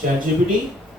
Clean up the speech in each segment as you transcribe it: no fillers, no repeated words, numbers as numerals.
ChatGPT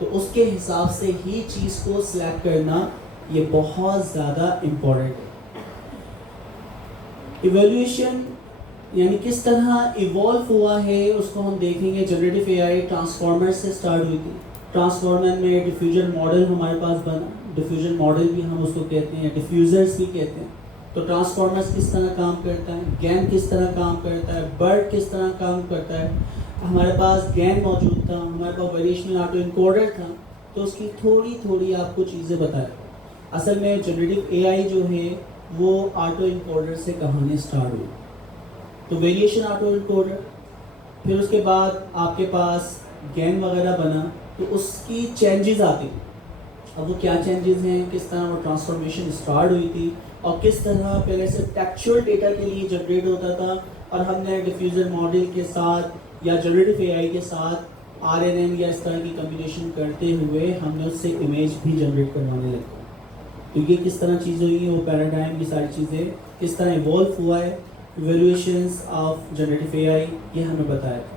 تو اس کے حساب سے ہی چیز کو سلیکٹ کرنا یہ بہت زیادہ امپورٹنٹ ہے. ایویلیویشن یعنی کس طرح ایوالو ہوا ہے اس کو ہم دیکھیں گے. جنریٹو اے آئی ٹرانسفارمر سے سٹارٹ ہوئی تھی. ٹرانسفارمر میں ڈیفیوژن ماڈل ہمارے پاس بنا. ڈیفیوژن ماڈل بھی ہم اس کو کہتے ہیں, ڈیفیوزرز بھی کہتے ہیں. تو ٹرانسفارمرز کس طرح کام کرتا ہے, گین کس طرح کام کرتا ہے, برڈ کس طرح کام کرتا ہے. ہمارے پاس گین موجود تھا, ہمارے پاس ویریشنل آٹو انکوڈر تھا, تو اس کی تھوڑی تھوڑی آپ کو چیزیں بتائیں. اصل میں جنریٹو اے آئی جو ہے وہ آٹو انکوڈر سے کہانی سٹارٹ ہوئی. تو ویریشن آٹو انکوڈر, پھر اس کے بعد آپ کے پاس گین وغیرہ بنا, تو اس کی چینجز آتی. اب وہ کیا چینجز ہیں, کس طرح وہ ٹرانسفارمیشن سٹارٹ ہوئی تھی, اور کس طرح پہلے سے ٹیکچوئل ڈیٹا کے لیے جنریٹ ہوتا تھا, اور ہم نے ڈیفیوزر ماڈل کے ساتھ یا جنریٹو اے آئی کے ساتھ آر این این یا اس طرح کی کمبینیشن کرتے ہوئے ہم نے اس سے امیج بھی جنریٹ کروانے لگے. تو یہ کس طرح چیز ہوئی ہے, وہ پیراڈائم, یہ ساری چیزیں کس طرح ایوالو ہوا ہے. ایویلیویشنز آف جنریٹو اے آئی یہ ہمیں بتایا تھا.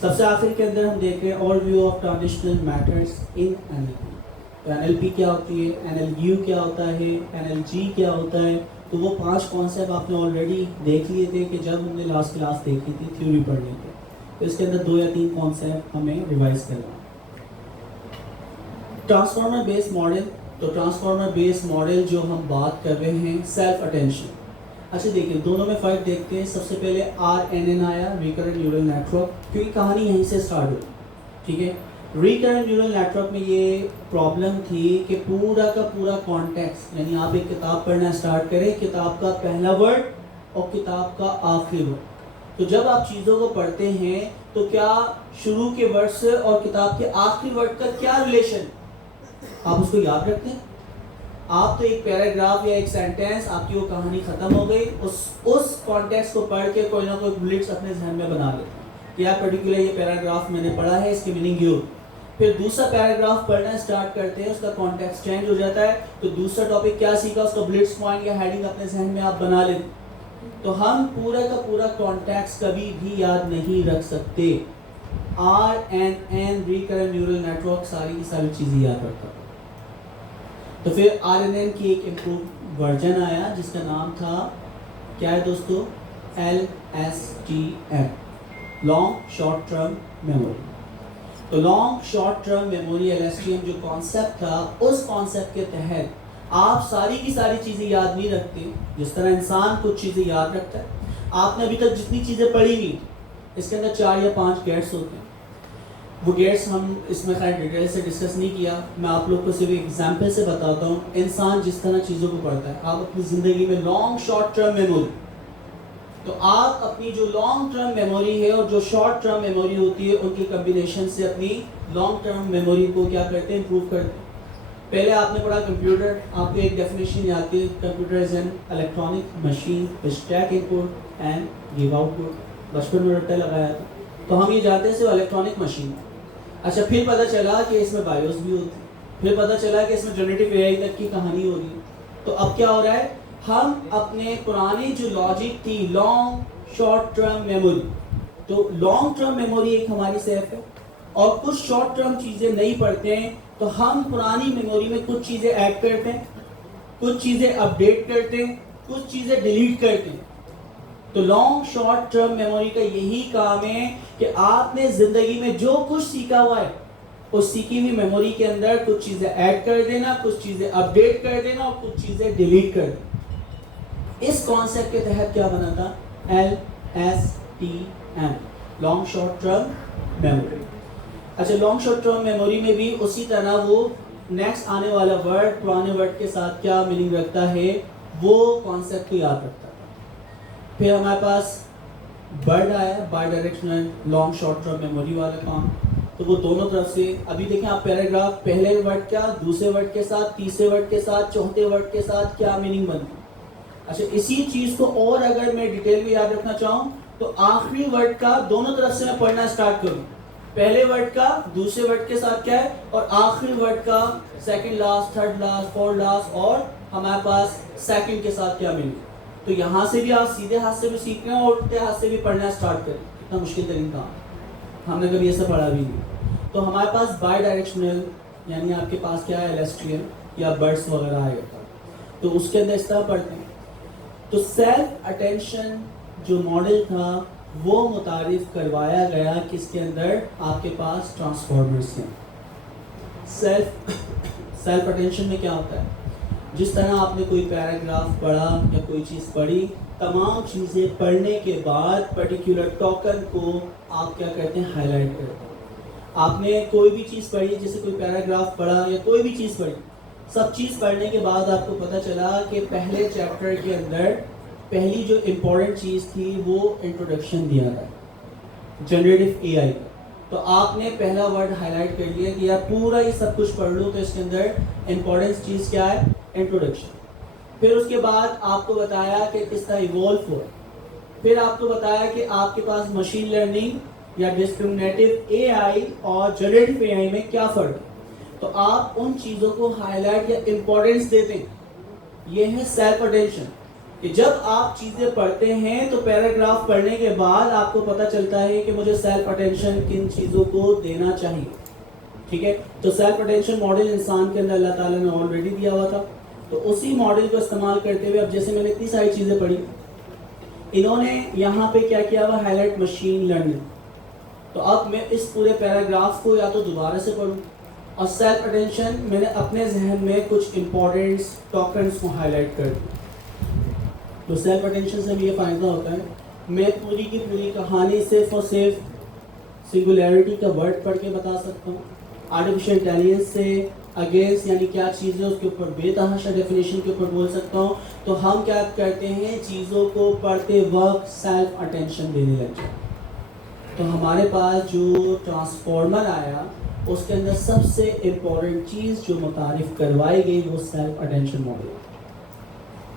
سب سے آخر کے اندر ہم دیکھ رہے ہیں overview of transitional matters in N L P. تو این ایل پی کیا ہوتی ہے, این ایل یو کیا ہوتا ہے, این ایل جی کیا ہوتا ہے. تو وہ 5 کانسیپٹ آپ نے آلریڈی دیکھ لیے تھے کہ جب ہم نے لاسٹ کلاس دیکھی تھی, تھیوری پڑھنی تھی. تو اس کے اندر 2 یا 3 کانسیپٹ ہمیں ریوائز کرنا. Transformer base model. تو ٹرانسفارمر بیس ماڈل جو ہم بات کر رہے ہیں, سیلف اٹینشن. اچھا دیکھیں دونوں میں فرق دیکھتے ہیں. سب سے پہلے آر این این آیا, ریکرنٹ نیورل نیٹورک, کیونکہ کہانی یہیں سے سٹارٹ ہوئی. ٹھیک ہے, ریکرنٹ نیورل نیٹورک میں یہ پرابلم تھی کہ پورا کا پورا کانٹیکسٹ, یعنی آپ ایک کتاب پڑھنا اسٹارٹ کریں, کتاب کا پہلا ورڈ اور کتاب کا آخری ورڈ. تو جب آپ چیزوں کو پڑھتے ہیں تو کیا شروع کے ورڈ سے اور کتاب کے آخری ورڈ کا کیا ریلیشن, آپ اس کو یاد رکھتے ہیں. آپ تو ایک پیراگراف یا ایک سینٹینس, آپ کی وہ کہانی ختم ہو گئی, اس کانٹیکسٹ کو پڑھ کے کوئی نہ کوئی بلٹس اپنے ذہن میں بنا لیتے ہیں کہ یار پرٹیکولر یہ پیراگراف میں نے پڑھا ہے, اس کی میننگ یہ. پھر دوسرا پیراگراف پڑھنا اسٹارٹ کرتے ہیں, اس کا کانٹیکسٹ چینج ہو جاتا ہے, تو دوسرا ٹاپک کیا سیکھا, اس کا بلٹس پوائنٹ یا ہیڈنگ اپنے ذہن میں آپ بنا لیتے. تو ہم پورا کا پورا کانٹیکسٹ کبھی بھی یاد نہیں رکھ سکتے. R N N recurrent neural network ساری کی ساری چیزیں یاد رکھتا. تو پھر آر این این کی ایک امپروو ورژن آیا جس کا نام تھا کیا ہے دوستو, L S T M, long short term memory. تو long short term memory L S T M جو کانسیپٹ تھا, اس کانسیپٹ کے تحت آپ ساری کی ساری چیزیں یاد نہیں رکھتے جس طرح انسان کچھ چیزیں یاد رکھتا ہے. آپ نے ابھی تک جتنی چیزیں پڑھی ہوئی, اس کے اندر 4 یا 5 گیٹس ہوتے ہیں. وہ گیٹس ہم اس میں خیر ڈیٹیل سے ڈسکس نہیں کیا, میں آپ لوگ کو صرف ایگزامپل سے بتاتا ہوں. انسان جس طرح چیزوں کو پڑھتا ہے, آپ اپنی زندگی میں لانگ شارٹ ٹرم میموری, تو آپ اپنی جو لانگ ٹرم میموری ہے اور جو شارٹ ٹرم میموری ہوتی ہے, ان کی کمبینیشن سے اپنی لانگ ٹرم میموری کو کیا کرتے ہیں, امپروو کرتے ہیں. پہلے آپ نے پڑھا کمپیوٹر, آپ کو ایک ڈیفینیشن آتی ہے, computer is an electronic machine which take input and give output. بچپن میں رٹا لگایا تھا, تو ہم یہ جانتے ہیں صرف الیکٹرانک مشین. اچھا پھر پتہ چلا کہ اس میں بایوس بھی ہوتی, پھر پتہ چلا کہ اس میں جنریٹو اے آئی تک کی کہانی ہو رہی ہے. تو اب کیا ہو رہا ہے, ہم اپنے پرانی جو لاجک تھی لانگ شارٹ ٹرم میموری, تو لانگ ٹرم میموری ایک ہماری سیف ہے, اور کچھ شارٹ ٹرم چیزیں نہیں پڑھتے ہیں, تو ہم پرانی میموری میں کچھ چیزیں ایڈ کرتے ہیں, کچھ چیزیں اپڈیٹ کرتے ہیں, کچھ چیزیں ڈیلیٹ کرتے ہیں. تو لانگ شارٹ ٹرم میموری کا یہی کام ہے کہ آپ نے زندگی میں جو کچھ سیکھا ہوا ہے, اس سیکھی ہوئی میموری کے اندر کچھ چیزیں ایڈ کر دینا, کچھ چیزیں اپڈیٹ کر دینا, اور کچھ چیزیں ڈیلیٹ کر دینا. اس کانسیپٹ کے تحت کیا بنا تھا, L S T M, long short term memory. اچھا لانگ شارٹ ٹرم میموری میں بھی اسی طرح وہ نیکسٹ آنے والا ورڈ پرانے ورڈ کے ساتھ کیا میننگ رکھتا ہے, وہ کانسیپٹ کو یاد رکھتا ہے. پھر ہمارے پاس برڈ آیا, by directional long short term memory والا کام. تو وہ دونوں طرف سے, ابھی دیکھیں آپ پیراگراف پہلے ورڈ کا دوسرے ورڈ کے ساتھ, تیسرے ورڈ کے ساتھ, چوتھے ورڈ کے ساتھ کیا میننگ بنتی. اچھا اسی چیز کو اور اگر میں ڈیٹیل میں یاد رکھنا چاہوں, تو آخری ورڈ کا دونوں طرف سے میں پڑھنا اسٹارٹ کروں, پہلے ورڈ کا دوسرے ورڈ کے ساتھ کیا ہے, اور آخری ورڈ کا second last, third last, forth last, اور ہمارے پاس سیکنڈ کے ساتھ کیا ملے. تو یہاں سے بھی آپ سیدھے ہاتھ سے بھی سیکھ رہے ہیں اور الٹے ہاتھ سے بھی پڑھنا اسٹارٹ کریں. اتنا مشکل ترین کام, ہم نے کبھی ایسا پڑھا بھی نہیں. تو ہمارے پاس بائی ڈائریکشنل یعنی آپ کے پاس کیا ہے LSTM یا برڈس وغیرہ آئے گا تو اس کے اندر اس طرح پڑھتے ہیں. تو سیلف اٹینشن جو ماڈل تھا وہ متعارف کروایا گیا کس کے اندر, آپ کے پاس ٹرانسفارمرز ہیں. سیلف اٹینشن میں کیا ہوتا ہے, جس طرح آپ نے کوئی پیراگراف پڑھا یا کوئی چیز پڑھی, تمام چیزیں پڑھنے کے بعد پرٹیکولر ٹوکن کو آپ کیا کرتے ہیں, ہائی لائٹ کرتے ہیں. آپ نے کوئی بھی چیز پڑھی, جیسے کوئی پیراگراف پڑھا یا کوئی بھی چیز پڑھی, سب چیز پڑھنے کے بعد آپ کو پتہ چلا کہ پہلے چیپٹر کے اندر پہلی جو امپورٹنٹ چیز تھی وہ انٹروڈکشن دیا تھا جنریٹو AI کا. تو آپ نے پہلا ورڈ ہائی لائٹ کر لیا کہ یار پورا یہ سب کچھ پڑھ لوں, تو اس کے اندر امپورٹنٹ چیز کیا ہے, انٹروڈکشن. پھر اس کے بعد آپ کو بتایا کہ کس طرح ایوالو ہوا. پھر آپ کو بتایا کہ آپ کے پاس مشین لرننگ یا ڈسکریمنیٹو AI اور جنریٹو AI میں کیا فرق ہے. تو آپ ان چیزوں کو ہائی لائٹ یا امپورٹنس دیتے ہیں. یہ ہے سیلف اٹینشن, کہ جب آپ چیزیں پڑھتے ہیں تو پیراگراف پڑھنے کے بعد آپ کو پتہ چلتا ہے کہ مجھے سیلف اٹینشن کن چیزوں کو دینا چاہیے. ٹھیک ہے, تو سیلف اٹینشن ماڈل انسان کے اندر اللہ تعالیٰ نے آلریڈی دیا ہوا تھا. تو اسی ماڈل کو استعمال کرتے ہوئے, اب جیسے میں نے اتنی ساری چیزیں پڑھی, انہوں نے یہاں پہ کیا کیا ہوا, ہائی لائٹ مشین لرننگ. تو اب میں اس پورے پیراگراف کو یا تو دوبارہ سے پڑھوں, اور سیلف اٹینشن میں نے اپنے ذہن میں کچھ امپورٹنٹس ٹوکنس کو ہائی لائٹ کر دوں. تو سیلف اٹینشن سے بھی یہ فائدہ ہوتا ہے, میں پوری کی پوری کہانی صرف اور صرف سنگولیرٹی کا ورڈ پڑھ کے بتا سکتا ہوں. آرٹیفیشیل انٹیلیجنس سے اگینسٹ یعنی کیا چیز ہے اس کے اوپر بے تحاشا ڈیفینیشن کے اوپر بول سکتا ہوں. تو ہم کیا کرتے ہیں, چیزوں کو پڑھتے وقت سیلف اٹینشن دینے لگ جائیں. تو ہمارے پاس جو ٹرانسفارمر آیا اس کے اندر سب سے امپورٹنٹ چیز جو متعارف کروائی گئی وہ self attention model.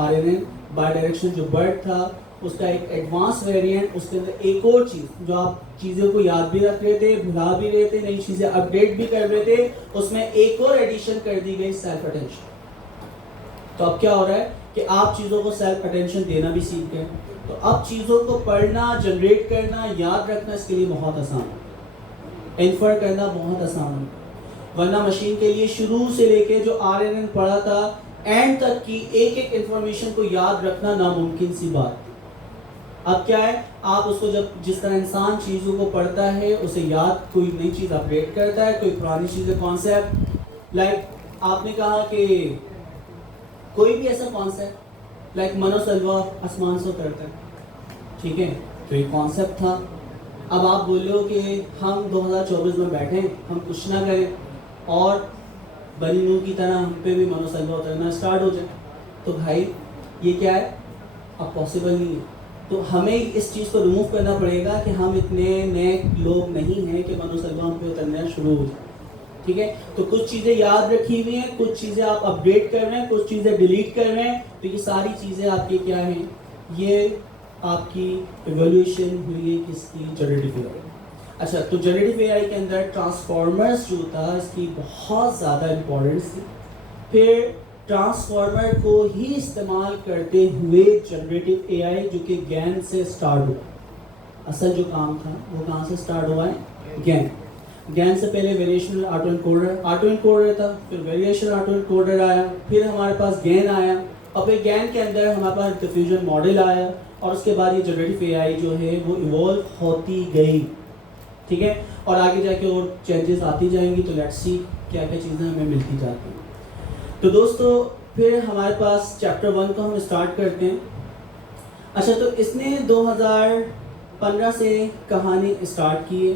RNN by direction جو برڈ تھا اس کا ایک ایڈوانس ویریئنٹ, اس کے اندر ایک اور چیز جو آپ چیزوں کو یاد بھی رکھ رہے تھے, بھلا بھی رہے تھے, نئی چیزیں اپڈیٹ بھی کر رہے تھے, اس میں ایک اور ایڈیشن کر دی گئی سیلف اٹینشن. تو اب کیا ہو رہا ہے کہ آپ چیزوں کو سیلف اٹینشن دینا بھی سیکھ گئے. تو اب چیزوں کو پڑھنا, جنریٹ کرنا, یاد رکھنا اس کے لیے بہت آسان ہے, انفر کرنا بہت آسان ہے. ورنہ مشین کے لیے شروع سے لے کے جو RNN پڑھا تھا اینڈ تک کی ایک ایک انفارمیشن کو یاد رکھنا ناممکن سی بات. اب کیا ہے, آپ اس کو جب جس طرح انسان چیزوں کو پڑھتا ہے اسے یاد, کوئی نئی چیز اپڈیٹ کرتا ہے, کوئی پرانی چیزیں کانسیپٹ, لائک آپ نے کہا کہ کوئی بھی ایسا کانسیپٹ لائک منو سلوا آسمان سے اترتا ہے, ٹھیک ہے, تو یہ کانسیپٹ تھا. اب آپ بول رہے ہو کہ ہم 2024 میں بیٹھیں, ہم کچھ نہ کریں اور بنی نوح کی طرح ہم پہ بھی منو سلوا اترنا اسٹارٹ ہو جائے, تو بھائی یہ کیا ہے, اب پاسبل نہیں ہے. تو ہمیں اس چیز کو ریموو کرنا پڑے گا کہ ہم اتنے نیک لوگ نہیں ہیں کہ منو سلوا ہم پہ اترنا شروع ہو جائے. ٹھیک ہے, تو کچھ چیزیں یاد رکھی ہوئی ہیں, کچھ چیزیں آپ اپڈیٹ کر رہے ہیں, کچھ چیزیں ڈیلیٹ کر رہے ہیں. تو یہ ساری چیزیں آپ کی کیا ہیں, یہ آپ کی ایویلویشن ہوئی ہے کس کی, جنریٹو AI. اچھا, تو جنریٹو AI کے اندر ٹرانسفارمرز جو تھا اس کی بہت زیادہ امپورٹنس تھی. پھر ٹرانسفارمر کو ہی استعمال کرتے ہوئے جنریٹو AI جو کہ گین سے سٹارٹ ہوا, اصل جو کام تھا وہ کہاں سے سٹارٹ ہوا ہے, گین. گین سے پہلے ویریشنل آٹو انکوڈر تھا, پھر ویریشنل آٹو انکوڈر آیا, پھر ہمارے پاس گین آیا, اور پھر گین کے اندر ہمارے پاس ڈیفیوژن ماڈل آیا, اور اس کے بعد یہ جنریٹو AI جو ہے وہ ایوالو ہوتی گئی. ٹھیک ہے, اور آگے جا کے اور چینجز آتی جائیں گی, تو لیٹس سی کیا کیا چیزیں ہمیں ملتی جاتی ہیں. تو دوستو پھر ہمارے پاس چیپٹر 1 کو ہم اسٹارٹ کرتے ہیں. اچھا, تو اس نے 2015 سے کہانی اسٹارٹ کی ہے.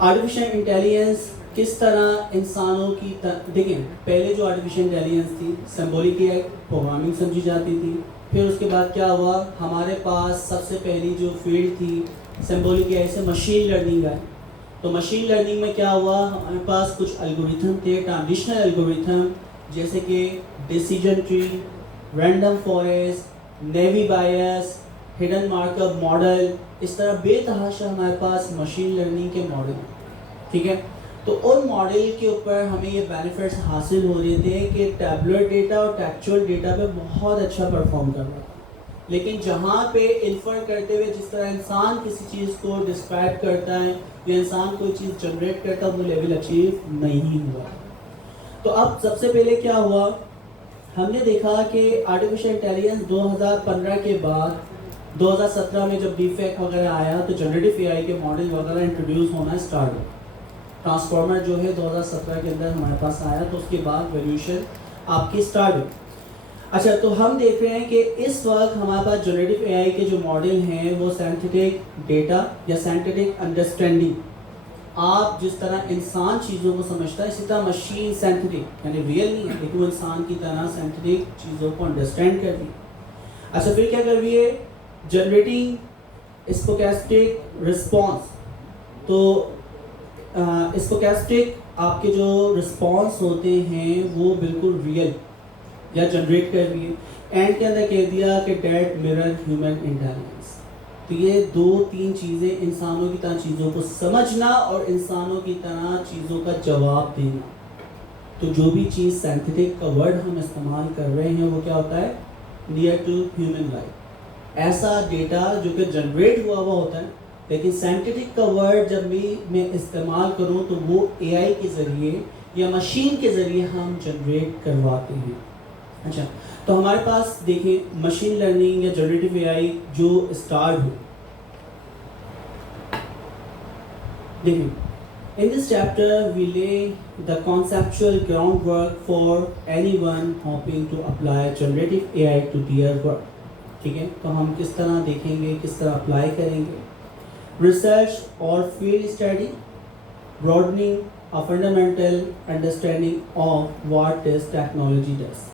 آرٹیفیشیل انٹیلیجنس کس طرح انسانوں کی دیکھیں, پہلے جو آرٹیفیشیل انٹیلیجنس تھی سمبولک پروگرامنگ سمجھی جاتی تھی. پھر اس کے بعد کیا ہوا, ہمارے پاس سب سے پہلی جو فیلڈ تھی سمبولک سے مشین لرننگ ہے. تو مشین لرننگ میں کیا ہوا, ہمارے پاس کچھ الگوریتھم تھے, ٹرانزیشنل الگوریتھم, جیسے کہ decision tree, random forest, naive Bayes, hidden Markov model, اس طرح بے تحاشا ہمارے پاس مشین لرننگ کے ماڈل ہیں. ٹھیک ہے, تو ان ماڈل کے اوپر ہمیں یہ بینیفٹس حاصل ہو رہے تھے کہ ٹیبلر ڈیٹا اور ٹیکچوئل ڈیٹا پہ بہت اچھا پرفارم کر رہا تھا. لیکن جہاں پہ انفر کرتے ہوئے جس طرح انسان کسی چیز کو ڈسکرائب کرتا ہے یا انسان کوئی چیز جنریٹ کرتا ہے وہ لیول اچیو نہیں ہوا. تو اب سب سے پہلے کیا ہوا, ہم نے دیکھا کہ آرٹیفیشل انٹیلیجنس 2015 کے بعد 2017 میں جب ڈیپ فیک وغیرہ آیا تو جنریٹو اے آئی کے ماڈل وغیرہ انٹروڈیوس ہونا اسٹارٹ ہوا. ٹرانسفارمر جو ہے 2017 کے اندر ہمارے پاس آیا تو اس کے بعد ویلیوشن آپ کی اسٹارٹ ہوئی. اچھا, تو ہم دیکھ رہے ہیں کہ اس وقت ہمارے پاس جنریٹو اے آئی کے جو ماڈل ہیں وہ سینتھیٹک ڈیٹا یا سینتھیٹک انڈرسٹینڈنگ, آپ جس طرح انسان چیزوں کو سمجھتا ہے اسی طرح مشین سینتھیٹک یعنی ریئل نہیں ہے لیکن وہ انسان کی طرح سینتھیٹک چیزوں کو انڈرسٹینڈ کر دی. اچھا, پھر کیا کر رہی ہے, جنریٹنگ اسٹوکیسٹک رسپانس. تو اسٹوکیسٹک آپ کے جو رسپانس ہوتے ہیں وہ بالکل ریئل یا جنریٹ کر رہی ہے. اینڈ کے اندر کہہ دیا کہ ڈیٹ مرر ہیومن انٹیلیجنس. تو یہ 2-3 چیزیں, انسانوں کی طرح چیزوں کو سمجھنا اور انسانوں کی طرح چیزوں کا جواب دینا. تو جو بھی چیز سینتھیٹک کا ورڈ ہم استعمال کر رہے ہیں وہ کیا ہوتا ہے, نیئر ٹو ہیومن لائف. ایسا ڈیٹا جو کہ جنریٹ ہوا ہوتا ہے, لیکن سینتھیٹک کا ورڈ جب بھی میں استعمال کروں تو وہ اے آئی کے ذریعے یا مشین کے ذریعے ہم جنریٹ کرواتے ہیں. اچھا, تو ہمارے پاس دیکھیں مشین لرننگ یا جنریٹو اے آئی جو اسٹارٹ ہو. دیکھیں, in this chapter we lay the conceptual groundwork for anyone hoping to apply generative AI to their work. ٹھیک ہے, تو ہم کس طرح دیکھیں گے, کس طرح اپلائی کریں گے. ریسرچ اور field study, broadening a fundamental understanding of what this technology does.